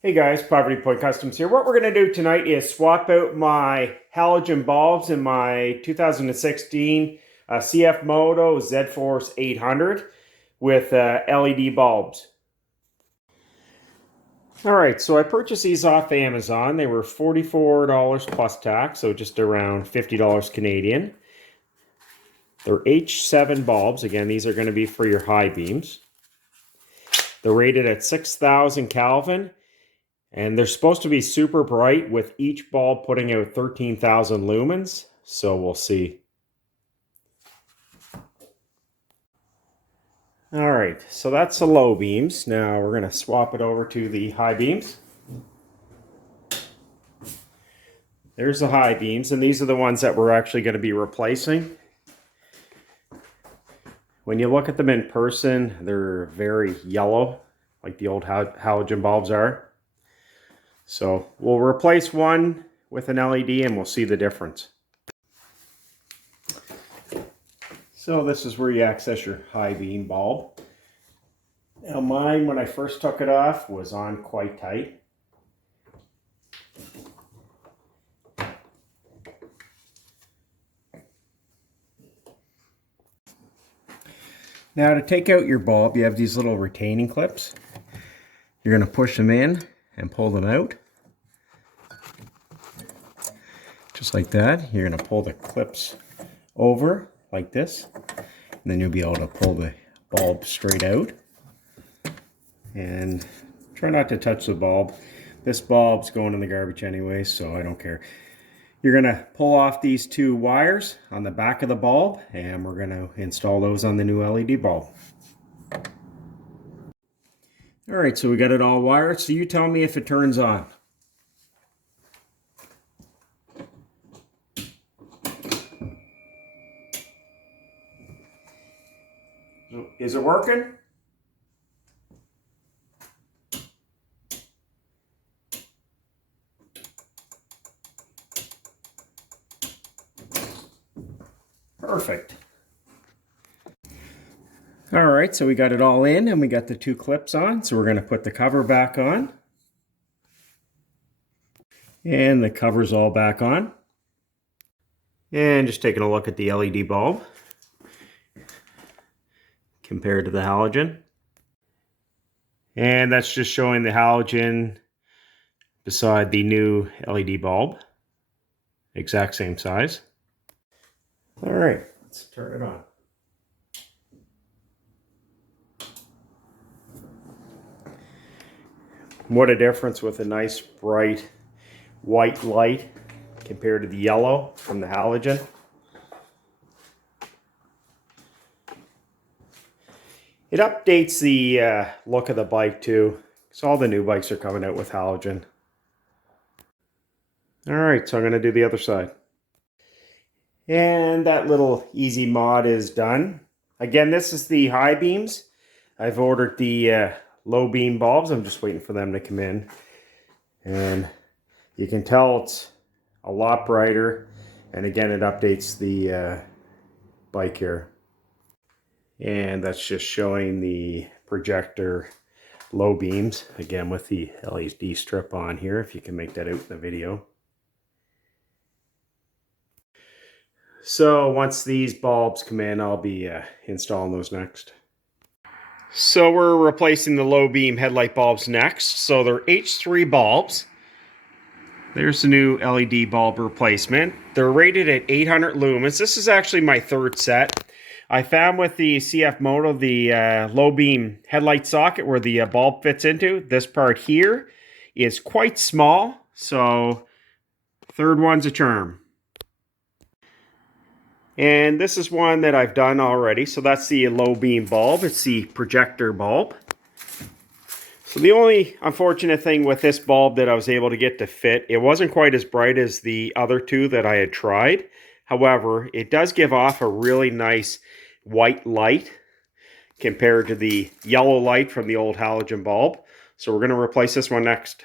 Hey guys, Poverty Point Customs here. What we're going to do tonight is swap out my halogen bulbs in my 2016 Cfmoto Zforce 800 with LED bulbs. Alright, so I purchased these off Amazon. They were $44 plus tax, so just around $50 Canadian. They're H7 bulbs. Again, these are going to be for your high beams. They're rated at 6,000 Kelvin. And they're supposed to be super bright with each bulb putting out 13,000 lumens. So we'll see. All right, so that's the low beams. Now we're going to swap it over to the high beams. There's the high beams, and these are the ones that we're actually going to be replacing. When you look at them in person, they're very yellow, like the old halogen bulbs are. So we'll replace one with an LED and we'll see the difference. So this is where you access your high beam bulb. Now mine, when I first took it off, was on quite tight. Now to take out your bulb, you have these little retaining clips. You're going to push them in and pull them out. Just like that. You're going to pull the clips over like this. And then you'll be able to pull the bulb straight out. And try not to touch the bulb. This bulb's going in the garbage anyway, so I don't care. You're going to pull off these two wires on the back of the bulb, and we're going to install those on the new LED bulb. Alright, so we got it all wired, so you tell me if it turns on. Is it working? Perfect. Alright, so we got it all in and we got the two clips on. So we're going to put the cover back on. And the cover's all back on. And just taking a look at the LED bulb compared to the halogen. And that's just showing the halogen beside the new LED bulb. Exact same size. Alright, let's turn it on. What a difference with a nice bright white light compared to the yellow from the halogen. It updates the look of the bike too, because all the new bikes are coming out with halogen. Alright, so I'm going to do the other side. And that little easy mod is done. Again, this is the high beams. I've ordered the low beam bulbs. I'm just waiting for them to come in. And you can tell it's a lot brighter. And again, it updates the bike here. And that's just showing the projector low beams. Again, with the LED strip on here, if you can make that out in the video. So once these bulbs come in, I'll be installing those next. So we're replacing the low beam headlight bulbs next. So they're H3 bulbs. There's the new LED bulb replacement. They're rated at 800 lumens. This is actually my third set. I found with the Cfmoto, the low beam headlight socket where the bulb fits into, this part here is quite small. So third one's a charm. And this is one that I've done already. So that's the low beam bulb. It's the projector bulb. So the only unfortunate thing with this bulb that I was able to get to fit, it wasn't quite as bright as the other two that I had tried. However, it does give off a really nice white light compared to the yellow light from the old halogen bulb. So we're going to replace this one next.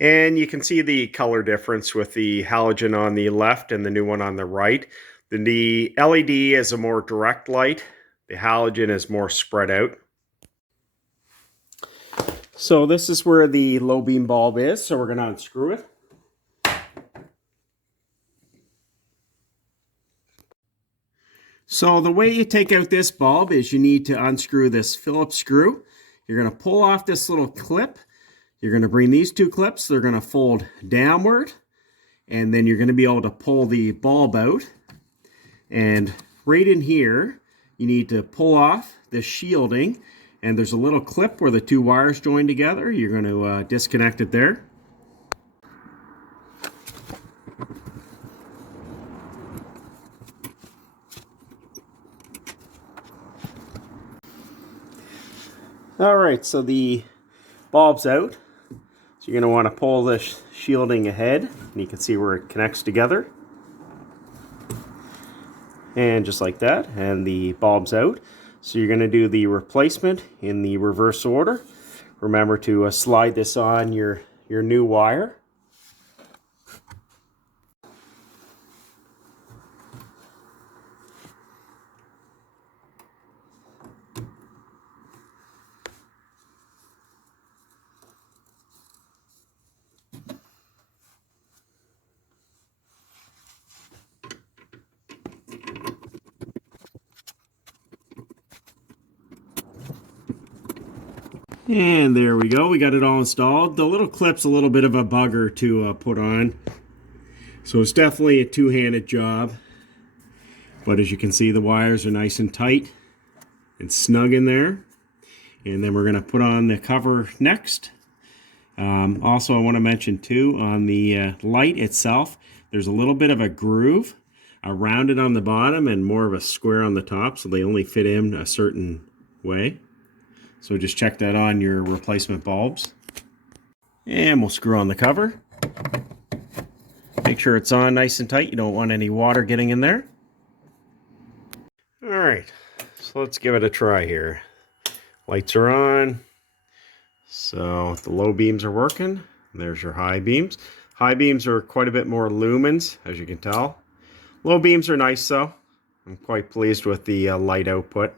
And you can see the color difference with the halogen on the left and the new one on the right. The LED is a more direct light. The halogen is more spread out. So this is where the low beam bulb is, so we're going to unscrew it. So the way you take out this bulb is you need to unscrew this Phillips screw. You're going to pull off this little clip. You're going to bring these two clips, they're going to fold downward, and then you're going to be able to pull the bulb out. And right in here, you need to pull off the shielding, and there's a little clip where the two wires join together. You're going to disconnect it there. Alright, so the bulb's out. So you're going to want to pull this shielding ahead, and you can see where it connects together. And just like that, and the bulb's out. So you're going to do the replacement in the reverse order. Remember to slide this on your new wire. And there we go, we got it all installed. The little clip's a little bit of a bugger to put on. So it's definitely a two-handed job. But as you can see, the wires are nice and tight and snug in there. And then we're going to put on the cover next. Also, I want to mention too, on the light itself, there's a little bit of a groove around it on the bottom and more of a square on the top, so they only fit in a certain way. So just check that on your replacement bulbs. And we'll screw on the cover. Make sure it's on nice and tight. You don't want any water getting in there. Alright, so let's give it a try here. Lights are on. So the low beams are working. There's your high beams. High beams are quite a bit more lumens, as you can tell. Low beams are nice though. I'm quite pleased with the light output.